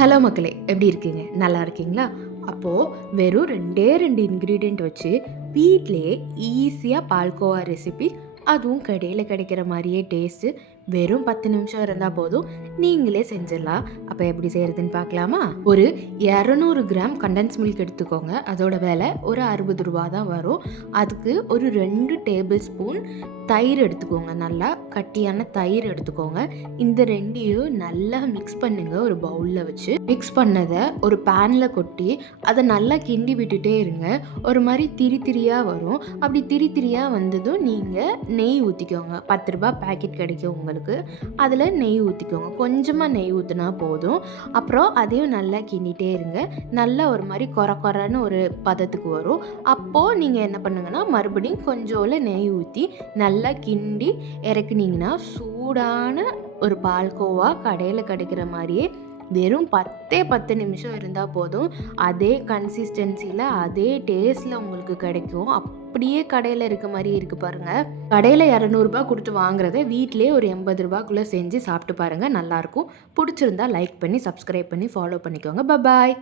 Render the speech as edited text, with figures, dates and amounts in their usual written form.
Hello மக்களே, எப்படி இருக்கீங்க? நல்லா இருக்கீங்களா? அப்போது வெறும் 2 இன்க்ரீடியண்ட் வச்சு வீட்டிலேயே ஈஸியாக பால்கோவா ரெசிபி, அதுவும் கடையில் கிடைக்கிற மாதிரியே டேஸ்ட்டு, வெறும் 10 நிமிஷம் இருந்தால் போதும், நீங்களே செஞ்சிடலாம். அப்போ எப்படி செய்கிறதுன்னு பார்க்கலாமா? ஒரு 200 கிராம் கண்டன்ஸ் மில்க் எடுத்துக்கோங்க. அதோட விலை ஒரு 60 ரூபா தான் வரும். அதுக்கு ஒரு 2 டேபிள் ஸ்பூன் தயிர் எடுத்துக்கோங்க. நல்லா கட்டியான தயிர் எடுத்துக்கோங்க. இந்த 2யும் நல்லா மிக்ஸ் பண்ணுங்க. ஒரு பவுலில் வச்சு மிக்ஸ் பண்ணதை ஒரு பேனில் கொட்டி அதை நல்லா கிண்டி விட்டுட்டே இருங்க. ஒரு மாதிரி திரி திரியாக வரும். அப்படி திரி திரியாக வந்ததும் நீங்கள் நெய் ஊற்றிக்கோங்க. 10 ரூபா பேக்கெட் கிடைக்கும் உங்களுக்கு. அதில் நெய் ஊற்றிக்கோங்க. கொஞ்சமாக நெய் ஊற்றினா போதும். அப்புறம் அதையும் நல்லா கிண்டிகிட்டே இருங்க. நல்லா ஒரு மாதிரி கொரன்னு ஒரு பதத்துக்கு வரும். அப்போது நீங்கள் என்ன பண்ணுங்கன்னா மறுபடியும் கொஞ்சோல நெய் ஊற்றி நல்லா கிண்டி இறக்குனீங்கன்னா சூடான ஒரு பால்கோவா கடையில் கிடைக்கிற மாதிரியே வெறும் 10 நிமிஷம் இருந்தால் போதும். அதே கன்சிஸ்டன்சியில் அதே டேஸ்ட்டில் உங்களுக்கு கிடைக்கும். அப்படியே கடையில் இருக்க மாதிரி இருக்குது பாருங்கள். கடையில் 200 கொடுத்து வாங்குறத வீட்டிலே ஒரு 80 ரூபாய்க்குள்ளே செஞ்சு சாப்பிட்டு பாருங்கள். நல்லாயிருக்கும். பிடிச்சிருந்தா லைக் பண்ணி சப்ஸ்கிரைப் பண்ணி ஃபாலோ பண்ணிக்கோங்க. பாய்.